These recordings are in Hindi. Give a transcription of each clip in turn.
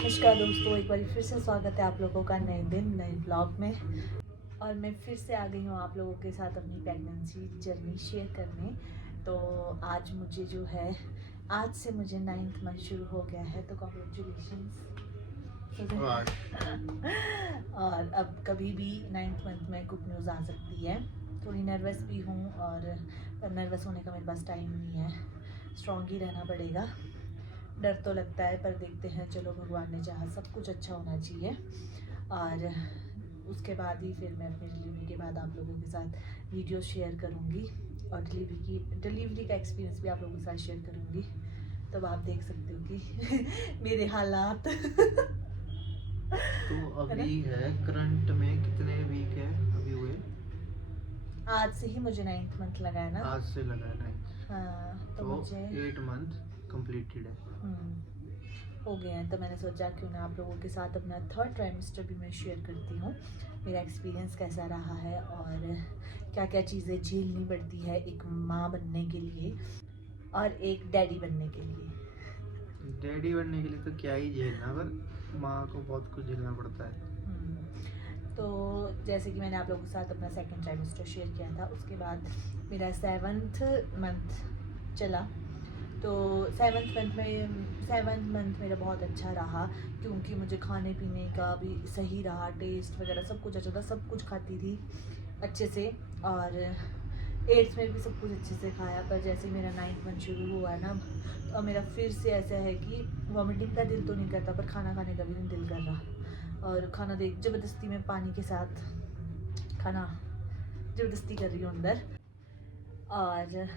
नमस्कार दोस्तों, एक बार फिर से स्वागत है आप लोगों का नए दिन नए ब्लॉग में। और मैं फिर से आ गई हूँ आप लोगों के साथ अपनी प्रेगनेंसी जर्नी शेयर करने। तो आज मुझे जो है, आज से मुझे 9th मंथ शुरू हो गया है, तो कॉन्ग्रेचुलेशंस। और अब कभी भी 9th मंथ में गुड न्यूज़ आ सकती है। थोड़ी नर्वस भी हूँ, और नर्वस होने का मेरे पास टाइम नहीं है, स्ट्रॉन्ग ही रहना पड़ेगा। डर तो लगता है, पर देखते हैं, चलो भगवान ने चाहा, सब कुछ अच्छा होना चाहिए। और उसके बाद ही फिर मैं अपनी डिलीवरी के बाद आप लोगों के साथ वीडियो शेयर करूँगी, और डिलीवरी का एक्सपीरियंस भी आप लोगों के साथ शेयर करूँगी। तब आप देख सकते हो कि मेरे हालात तो अभी है करंट में कितने वीक है अभी हुए? आज से ही मुझे 9th मंथ लगा है ना। आज से लगा है 9th। हाँ, तो मुझे 8 मंथ कंप्लीटेड है। हो गए हैं। तो मैंने सोचा क्यों ना आप लोगों के साथ अपना 3rd ट्राइमेस्टर भी मैं शेयर करती हूँ, मेरा एक्सपीरियंस कैसा रहा है और क्या क्या चीज़ें झेलनी पड़ती है एक माँ बनने के लिए और एक डैडी बनने के लिए। डैडी बनने के लिए तो क्या ही झेलना, पर माँ को बहुत कुछ झेलना पड़ता है। तो जैसे कि मैंने आप लोगों के साथ अपना 2nd ट्राइमेस्टर शेयर किया था, उसके बाद मेरा 7th मंथ चला। तो 7th मंथ मेरा बहुत अच्छा रहा, क्योंकि मुझे खाने पीने का भी सही रहा, टेस्ट वगैरह सब कुछ अच्छा था, सब कुछ खाती थी अच्छे से। और 8th में भी सब कुछ अच्छे से खाया। पर जैसे मेरा 9th मंथ शुरू हुआ ना, तो मेरा फिर से ऐसा है कि वॉमिटिंग का दिल तो नहीं करता, पर खाना खाने का भी नहीं दिल कर रहा। और खाना देख ज़बरदस्ती में पानी के साथ खाना ज़बरदस्ती कर रही हूँ अंदर। और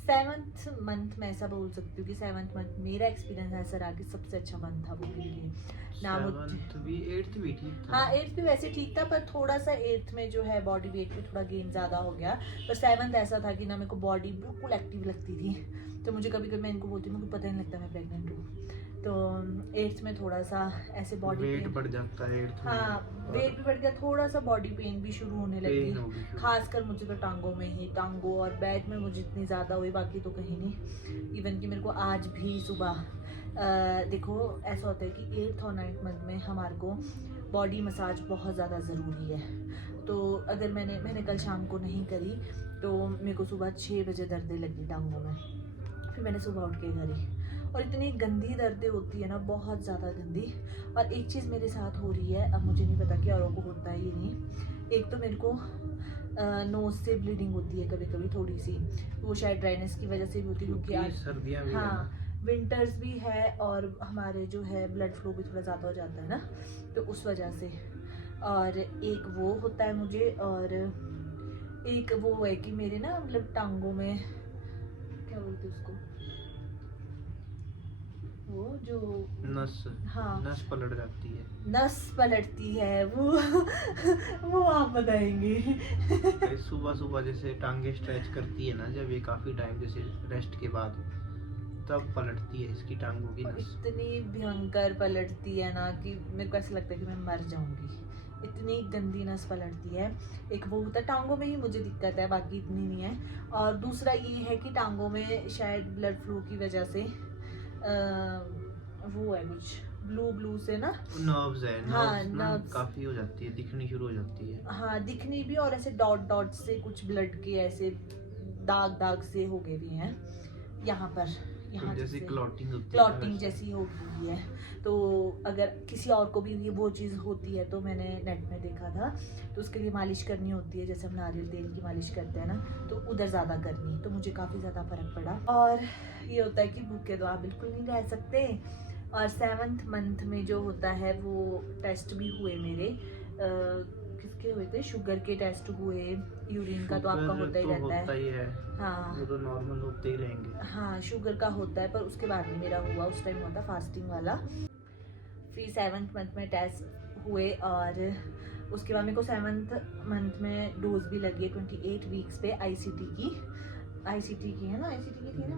7th मंथ में ऐसा बोल सकती हूँ कि 7th मंथ मेरा एक्सपीरियंस ऐसा रहा कि सबसे अच्छा मंथ था वो मेरे लिए ना। 7th भी 8th भी ठीक था। हाँ, 8th भी वैसे ठीक था, पर थोड़ा सा 8th में जो है बॉडी वेट भी थोड़ा गेन ज़्यादा हो गया। पर 7th ऐसा था कि ना मेरे को बॉडी बिल्कुल एक्टिव लगती थी। तो मुझे कभी कभी मैं इनको बोलती हूँ, मुझे पता नहीं लगता मैं प्रेग्नेंट हूँ। तो 8th में थोड़ा सा ऐसे बॉडी वेट पेन बढ़ जाता है 8th में। हाँ, वेट भी बढ़ गया, थोड़ा सा बॉडी पेन भी शुरू होने लगी। खासकर मुझे तो टांगों में ही, टांगों और बैक में मुझे इतनी ज़्यादा हुई, बाकी तो कहीं नहीं। इवन कि मेरे को आज भी सुबह देखो ऐसा होता है कि 8th और 9th मंथ में हमारे को बॉडी मसाज बहुत ज़्यादा ज़रूरी है। तो अगर मैंने कल शाम को नहीं करी, तो मेरे को सुबह 6 बजे दर्दें लगी टांगों में। फिर मैंने सुबह उठ के करी, और इतनी गंदी दर्दें होती है ना, बहुत ज़्यादा गंदी। और एक चीज़ मेरे साथ हो रही है, अब मुझे नहीं पता कि औरों को होता है ये नहीं। एक तो मेरे को नोज से ब्लीडिंग होती है कभी कभी थोड़ी सी, वो शायद ड्राइनेस की वजह से भी होती है, क्योंकि आज सर्दियाँ भी हाँ विंटर्स भी है, और हमारे जो है ब्लड फ्लो भी थोड़ा ज़्यादा हो जाता है ना, तो उस वजह से। और एक वो होता है मुझे, और एक वो है कि मेरे ना मतलब टांगों में क्या बोलते हैं उसको, वो जो नस हाँ नस पलट जाती है। नस पलटती है वो वो आप बताएंगे। सुबह सुबह जैसे टांगे स्ट्रेच करती है ना, जब ये काफ़ी टाइम जैसे रेस्ट के बाद, तब पलटती है इसकी टांगों की नस। इतनी भयंकर पलटती है ना कि मेरे को ऐसा लगता है कि मैं मर जाऊंगी, इतनी गंदी नस पलटती है। एक वो होता है टांगों में ही मुझे दिक्कत है, बाकी इतनी नहीं है। और दूसरा ये है कि टांगों में शायद ब्लड फ्लो की वजह से वो है कुछ ब्लू से ना, नर्व्स है, हाँ नर्व्स ना नर्व्स, काफी हो जाती है, दिखनी शुरू हो जाती है। हाँ दिखनी भी, और ऐसे डॉट डॉट से कुछ ब्लड के ऐसे दाग दाग से हो गए भी हैं यहाँ पर, यहाँ जैसे क्लॉटिंग होती है, क्लॉटिंग जैसी हो गई है। तो अगर किसी और को भी ये वो चीज़ होती है, तो मैंने नेट में देखा था, तो उसके लिए मालिश करनी होती है, जैसे हम नारियल तेल की मालिश करते हैं ना, तो उधर ज़्यादा करनी। तो मुझे काफ़ी ज़्यादा फर्क पड़ा। और ये होता है कि भूखे तो आप बिल्कुल नहीं रह सकते। और 7th मंथ में जो होता है वो टेस्ट भी हुए मेरे, किसके हुए थे, शुगर के टेस्ट हुए, यूरिन का तो आपका होता ही तो रहता होता है। ही है, हाँ वो तो नॉर्मल होते ही रहेंगे। हाँ शुगर का होता है, पर उसके बाद में मेरा हुआ, उस टाइम हुआ था फास्टिंग वाला। फिर 7th मंथ में टेस्ट हुए, और उसके बाद मेरे को 7th मंथ में डोज भी लगी है 28 वीक्स पे आईसीटी की है ना, आईसीटी की थी ना।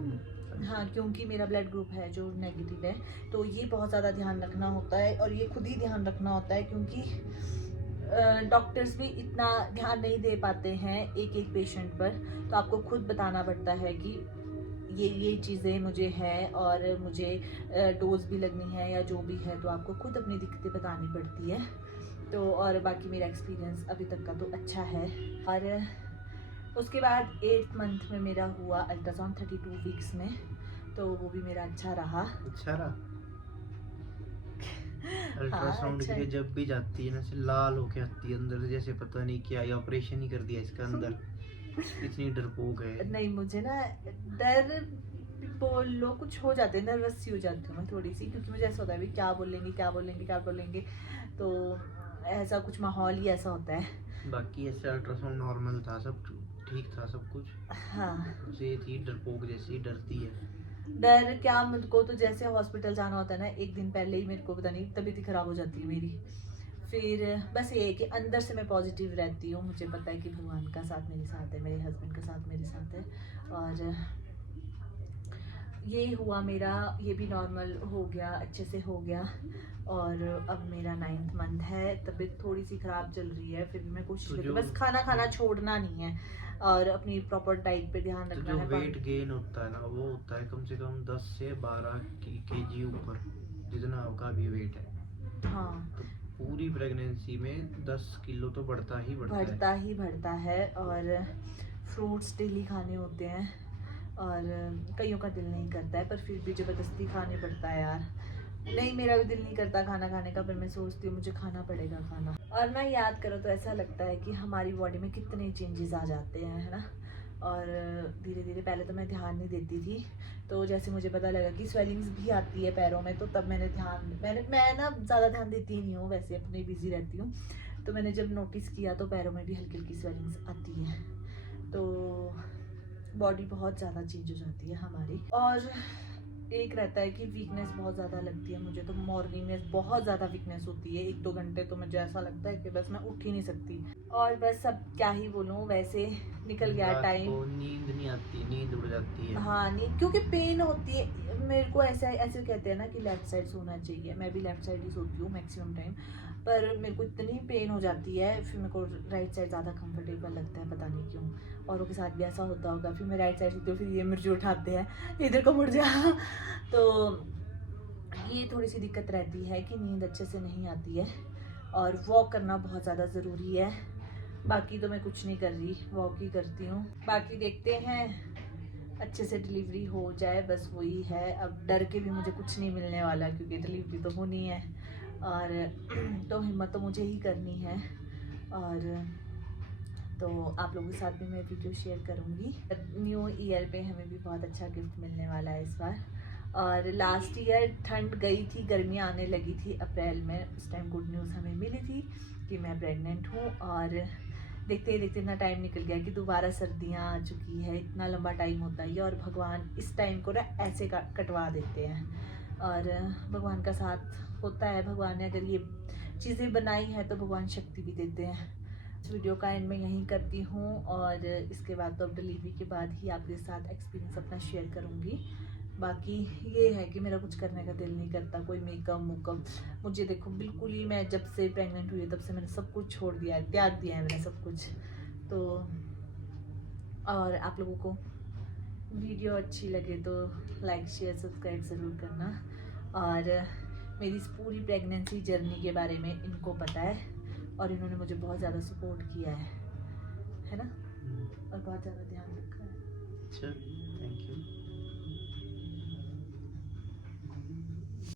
हाँ, क्योंकि मेरा ब्लड ग्रुप है जो नेगेटिव है, तो ये बहुत ज़्यादा ध्यान रखना होता है, और ये खुद ही ध्यान रखना होता है, क्योंकि डॉक्टर्स भी इतना ध्यान नहीं दे पाते हैं एक एक पेशेंट पर। तो आपको खुद बताना पड़ता है कि ये चीज़ें मुझे हैं और मुझे डोज भी लगनी है या जो भी है, तो आपको खुद अपनी दिक्कतें बतानी पड़ती है। तो और बाकी मेरा एक्सपीरियंस अभी तक का तो अच्छा है। और उसके बाद 8th मंथ में मेरा हुआ अल्ट्रासाउंड 32 वीक्स में, तो वो भी मेरा अच्छा रहा। अच्छा रहा। हाँ, अल्ट्रासाउंड अच्छा के लिए जब भी जाती है ना से लाल होके आती है अंदर, जैसे पता नहीं क्या ये ऑपरेशन ही कर दिया इसका अंदर। इतनी डरपोक है। नहीं, मुझे ना डर बोल लो कुछ हो जाते हैं, नर्वस सी हो जाती हूँ मैं थोड़ी सी, क्योंकि मुझे ऐसा होता है भी क्या बोलेंगे क्या बोलेंगे क्या बोलेंगे, तो ऐसा कुछ माहौल ही ऐसा होता है। बाकी ऐसे अल्ट्रासाउंड नॉर्मल था, सब ठीक था सब कुछ। हाँ, ये थी डरपोक जैसी, डरती है। डर क्या, मुझको तो जैसे हॉस्पिटल जाना होता है ना, एक दिन पहले ही मेरे को पता नहीं तबीयत ही खराब हो जाती है मेरी। फिर बस ये है कि अंदर से मैं पॉजिटिव रहती हूँ, मुझे पता है कि भगवान का साथ मेरे साथ है, मेरे हस्बैंड का साथ मेरे साथ है। और ये हुआ मेरा, ये भी नॉर्मल हो गया, अच्छे से हो गया। और अब मेरा 9th मंथ है, तबीयत थोड़ी सी ख़राब चल रही है, फिर भी मैं कोशिश तो करती हूँ, जो बस खाना खाना छोड़ना नहीं है और अपनी प्रॉपर डाइट पे ध्यान तो रखना जो है। वेट गेन होता है ना, वो होता है कम से कम 10 से 12 केजी ऊपर, जितना आपका भी वेट है। हाँ, तो पूरी प्रेगनेंसी में 10 किलो तो बढ़ता ही बढ़ता है। और फ्रूट्स डेली खाने होते हैं, और कईयों का दिल नहीं करता है, पर फिर भी ज़बरदस्ती खाने पड़ता है यार। नहीं, मेरा भी दिल नहीं करता खाना खाने का, पर मैं सोचती हूँ मुझे खाना पड़ेगा खाना। और ना याद करो तो ऐसा लगता है कि हमारी बॉडी में कितने चेंजेस आ जाते हैं, है ना। और धीरे धीरे, पहले तो मैं ध्यान नहीं देती थी, तो जैसे मुझे पता लगा कि स्वेलिंग्स भी आती है पैरों में, तो तब मैं ना ज़्यादा ध्यान देती ही नहीं हूँ, वैसे अपनी बिजी रहती हूँ। तो मैंने जब नोटिस किया तो पैरों में भी हल्की हल्की स्वेलिंग्स आती हैं, तो बॉडी बहुत ज़्यादा चेंज हो जाती है हमारी। और एक रहता है कि वीकनेस बहुत ज़्यादा लगती है मुझे, तो मॉर्निंग में बहुत ज़्यादा वीकनेस होती है, 1-2 घंटे तो मुझे ऐसा लगता है कि बस मैं उठ ही नहीं सकती। और बस अब क्या ही बोलूँ, वैसे निकल गया रात टाइम। को नींद नहीं आती, नींद उड़ जाती है। हाँ, नहीं, क्योंकि पेन होती है मेरे को, ऐसा ऐसे कहते हैं ना कि लेफ़्ट साइड सोना चाहिए, मैं भी लेफ़्ट साइड ही सोती हूँ मैक्सिमम टाइम, पर मेरे को इतनी पेन हो जाती है, फिर मेरे को राइट साइड ज़्यादा कंफर्टेबल लगता है, पता नहीं क्यों। औरों के साथ भी ऐसा होता होगा, फिर मैं राइट साइड सोती हूँ, फिर ये मुझे उठाते हैं इधर को मुड़ जा। तो ये थोड़ी सी दिक्कत रहती है कि नींद अच्छे से नहीं आती है, और वॉक करना बहुत ज़्यादा ज़रूरी है। बाकी तो मैं कुछ नहीं कर रही, वॉक ही करती हूँ। बाकी देखते हैं, अच्छे से डिलीवरी हो जाए, बस वही है। अब डर के भी मुझे कुछ नहीं मिलने वाला, क्योंकि डिलीवरी तो होनी है, और तो हिम्मत तो मुझे ही करनी है। और तो आप लोगों के साथ भी मैं वीडियो शेयर करूँगी। न्यू ईयर पे हमें भी बहुत अच्छा गिफ्ट मिलने वाला है इस बार। और लास्ट ईयर ठंड गई थी, गर्मी आने लगी थी अप्रैल में, उस टाइम गुड न्यूज़ हमें मिली थी कि मैं प्रेग्नेंट हूँ। और देखते ही देखते इतना टाइम निकल गया कि दोबारा सर्दियाँ आ चुकी है, इतना लंबा टाइम होता है, और भगवान इस टाइम को ना ऐसे कटवा देते हैं। और भगवान का साथ होता है, भगवान ने अगर ये चीज़ें बनाई हैं तो भगवान शक्ति भी देते हैं। इस वीडियो का एंड मैं यहीं करती हूँ, और इसके बाद तो अब डिलीवरी के बाद ही आपके साथ एक्सपीरियंस अपना शेयर करूँगी। बाकी ये है कि मेरा कुछ करने का दिल नहीं करता, कोई मेकअप, मुझे देखो बिल्कुल ही, मैं जब से प्रेग्नेंट हुई तब से मैंने सब कुछ छोड़ दिया है, त्याग दिया है मैंने सब कुछ। तो और आप लोगों को वीडियो अच्छी लगे तो लाइक शेयर सब्सक्राइब ज़रूर करना। और मेरी इस पूरी प्रेगनेंसी जर्नी के बारे में इनको पता है, और इन्होंने मुझे बहुत ज़्यादा सपोर्ट किया है ना, और बहुत ज़्यादा ध्यान रखा है। अच्छा।